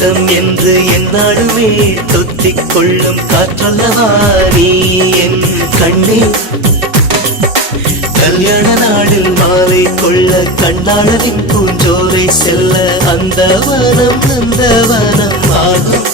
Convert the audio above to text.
முத்தம் என்று என்னாலுமே தொத்திக் கொள்ளும் காற்றல்லவா நீ என் கண்ணே. கல்யாண நாளில் மாலை கொள்ள கண்ணாளரின் பூஞ்சோரை செல்ல அந்த வனம் ஆகும்.